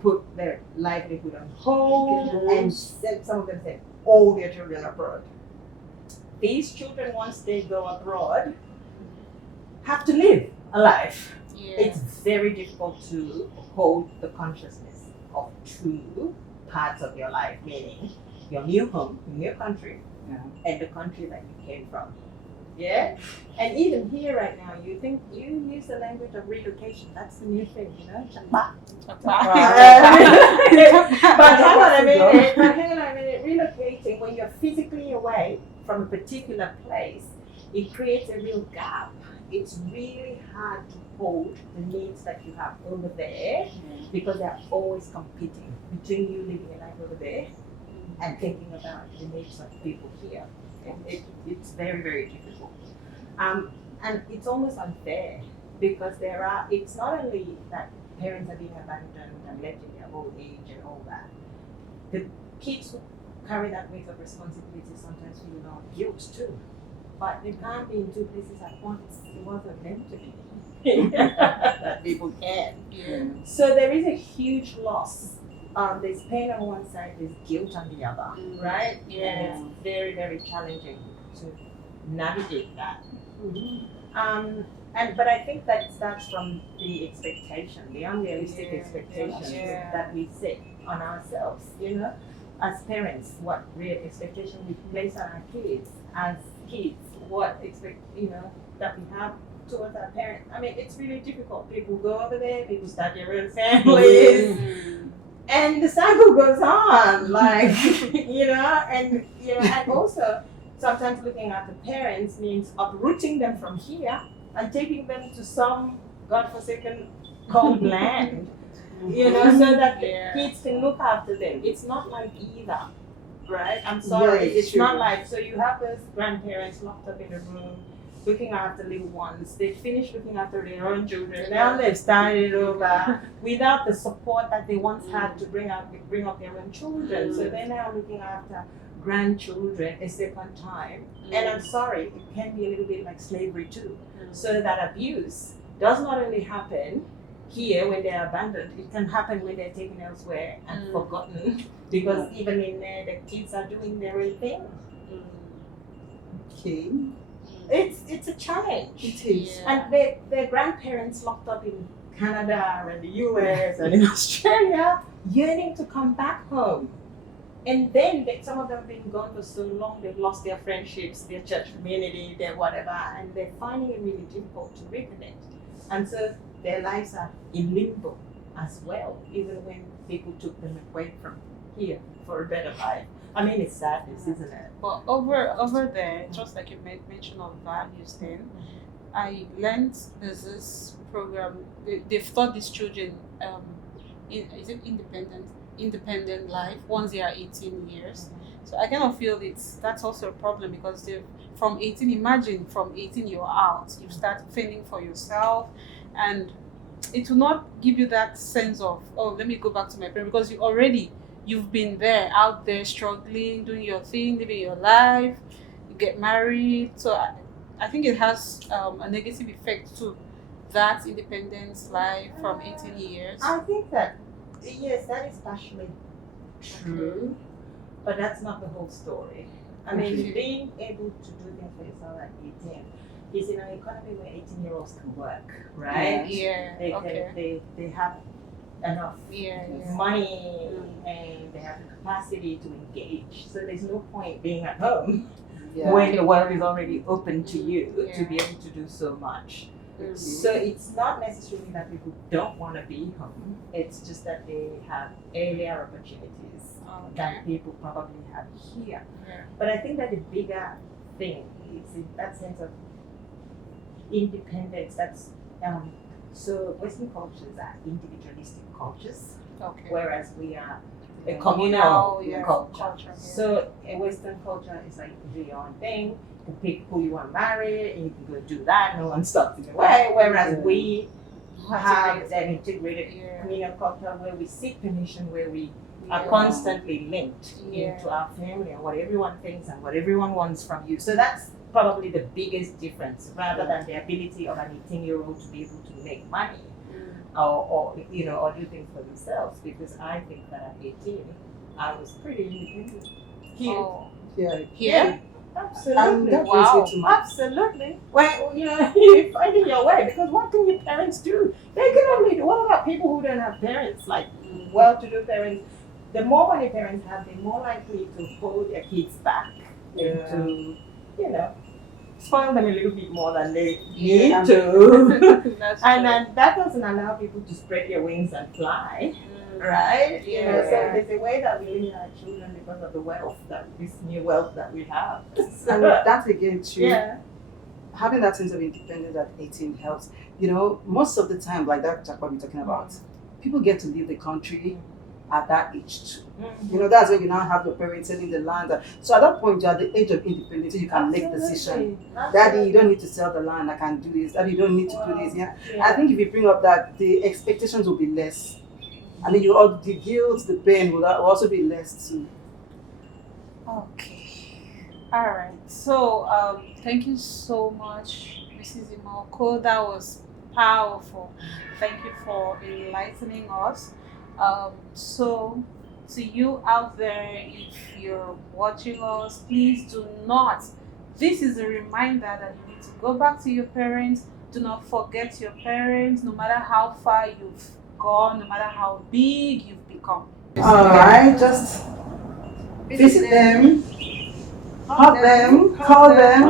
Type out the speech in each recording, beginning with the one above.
put their livelihood on hold and send, some of them send all their children abroad. These children, once they go abroad, have to live a life. It's very difficult to hold the consciousness of two parts of your life, meaning your new home, your new country, and the country that you came from. Yeah? And even here right now, you think you use the language of relocation. That's the new thing, you know? But hang on a minute, relocating, when you're physically away from a particular place, it creates a real gap. It's really hard to hold the needs that you have over there because they're always competing between you living a life over there and thinking about the needs of people here. It's very, very difficult. And it's almost unfair because it's not only that parents are being abandoned and left in their old age and all that. The kids who carry that weight of responsibility sometimes feel a lot of guilt too. But they can't be in two places at once. It wasn't meant to be. That people can. Yeah. So there is a huge loss. There's pain on one side, there's guilt on the other, right? Yeah. And it's very, very challenging to navigate that. But I think that it starts from the expectation, the unrealistic expectations that we set on ourselves, you know, as parents, what real expectation we place on our kids, as kids, what that we have towards our parents. I mean, it's really difficult. People go over there, people start their own families, and the cycle goes on, and also sometimes looking at the parents means uprooting them from here and taking them to some godforsaken cold land, so that the kids can look after them. It's not like either, right? I'm sorry, it's true. not like, so you have those grandparents locked up in a room looking after little ones. They finished looking after their own children. Now they've started over without the support that they once had to bring up their own children. So they're now looking after grandchildren a second time. And I'm sorry, it can be a little bit like slavery too. So that abuse does not only happen here when they're abandoned, it can happen when they're taken elsewhere and forgotten, because even in there the kids are doing their own thing. Okay. It's a challenge. It is. And their grandparents locked up in Canada and the US and in Australia, yearning to come back home. And then some of them have been gone for so long, they've lost their friendships, their church community, their whatever, and they're finding it really difficult to reconnect. And so their lives are in limbo as well, even when people took them away from here for a better life. I mean, it's sadness, isn't it? But over there, just like you mentioned of values then, I learned there's this program, they've taught these children, is it independent life once they are 18 years. So I kind of feel that's also a problem because from 18, imagine from 18 you're out, you start fending for yourself, and it will not give you that sense of, oh, let me go back to my parents, because you've been there, out there struggling, doing your thing, living your life, you get married. So I think it has a negative effect to that independence life from 18 years. I think that, yes, that is partially true, but that's not the whole story. I mean, being able to do things for yourself at 18 is in an economy where 18-years-olds can work, right? They have enough money and they have the capacity to engage. So there's no point being at home when the world is already open to you to be able to do so much. So it's not necessarily that people don't want to be home. It's just that they have earlier opportunities that people probably have here. But I think that the bigger thing is in that sense of independence. That's so Western cultures are individualistic cultures, whereas we are a communal culture. So a Western culture is like you do your own thing, you can pick who you want to marry, and you can go do that, no one stops in the way. Whereas we have an integrated communal culture where we seek permission, where we are constantly linked into our family and what everyone thinks and what everyone wants from you. So that's probably the biggest difference, rather than the ability of an 18-year-old to be able to make money. or or do things for themselves. Because I think that at 18, I was pretty independent. Here. Oh, Yeah. here? Absolutely. That Wow. brings me to my Absolutely. Well, you're finding your way, because what can your parents do? They can only do. What about people who don't have parents, like well-to-do parents? The more money parents have, they're more likely to hold their kids back and to, spoil them a little bit more than they need Yeah. to. That's And true. then that doesn't allow people to spread their wings and fly, right? So Yeah. there's a way that we limit our children because of the wealth, this new wealth that we have. and that again too. Yeah. Having that sense of independence at 18 helps. Most of the time, like that what we're talking about, people get to leave the country at that age too. That's when you now have your parents selling the land. So at that point, you're at the age of independence, so you can make decisions. Daddy, you don't need to sell the land, I can do this. Daddy, you don't need to do this. Yeah. I think if you bring up that, the expectations will be less. And then the guilt, the pain will also be less too. Okay. All right. So, thank you so much, Mrs. Imoko. That was powerful. Thank you for enlightening us. So, to you out there, if you're watching us, please do not. This is a reminder that you need to go back to your parents. Do not forget your parents, no matter how far you've gone, no matter how big you've become. Alright, just visit them, hug them, call them,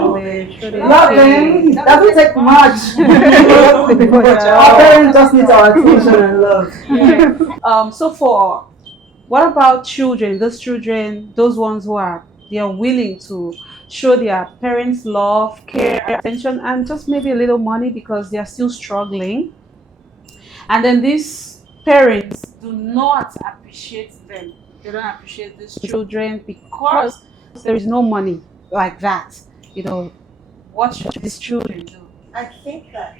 love them. It doesn't take much. Our parents just need our attention and love. So what about children? Those ones who are willing to show their parents love, care, attention, and just maybe a little money because they are still struggling. And then these parents do not appreciate them. They don't appreciate these children because there is no money like that. What should these children do? I think that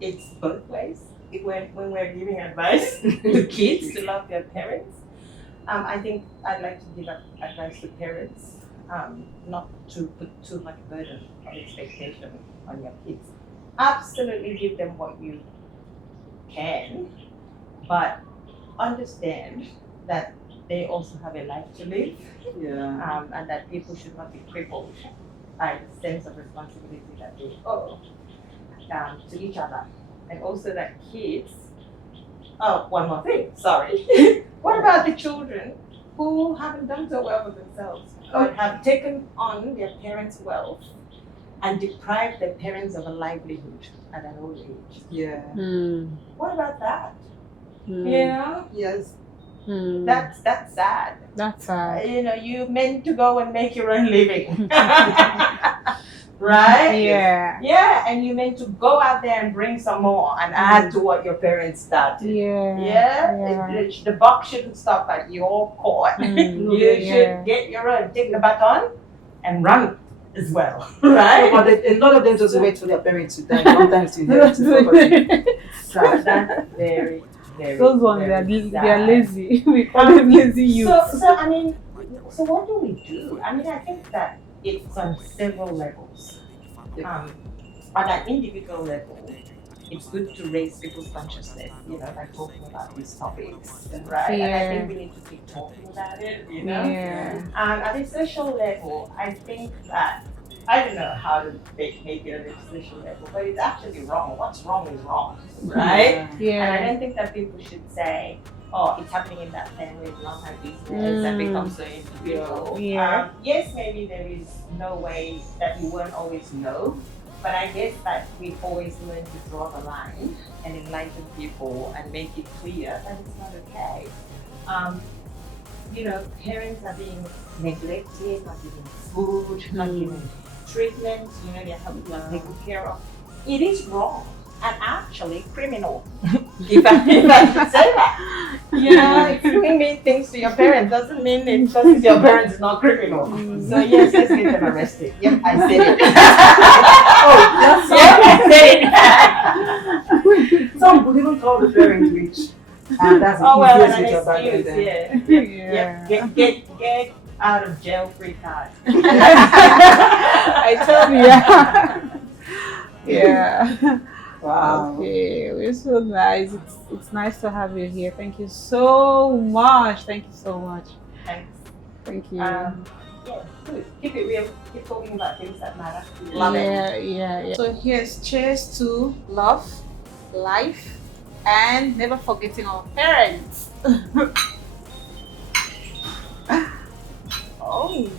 it's both ways. When we're giving advice to kids to love their parents, I think I'd like to give advice to parents not to put too much burden of expectation on your kids. Absolutely give them what you can, but understand that they also have a life to live, Yeah. and that people should not be crippled by the sense of responsibility that they owe to each other. And also that kids, one more thing, sorry. What about the children who haven't done so well for themselves, or have taken on their parents' wealth and deprived their parents of a livelihood at an old age? Yeah. What about that? Yes. That's sad. That's sad. You meant to go and make your own living. Right? Yeah, and you meant to go out there and bring some more and add to what your parents started. The buck shouldn't stop at your court. You should get your own, take the baton and run as well. Right? But a lot of them just wait for their parents to die. Sometimes to inherit the property. That's very, very. Those ones, very they are sad. lazy. We call them lazy youth. So what do we do? I think that it's on several levels. On an individual level, it's good to raise people's consciousness, by talking about these topics, right? And I think we need to keep talking about it, At a social level, I think that, I don't know how to make it at a social level, but it's actually wrong. What's wrong is wrong, right? And I don't think that people should say, oh, it's happening in that family, it's not my business, and become so individual. Yes, maybe there is no way that you won't always know, but I guess that we always learn to draw the line and enlighten people and make it clear that it's not okay. Parents are being neglected, not given food, not given treatment, they're taken care of. It is wrong and actually criminal. if I could say that. If you mean things to your parents doesn't mean it because your parents is not criminal. So yes, let's get them arrested. Yep, I said it. Some would even call the parents rich. And that's the easiest way to abandon them. Get out of jail free card. I tell you. Wow. Okay, it's so nice. It's nice to have you here. Thank you so much. Thank you so much. Thanks. Thank you. Yeah, good. Keep it real. Keep talking about things that matter. Love it. Yeah. So here's cheers to love, life, and never forgetting our parents. Oh.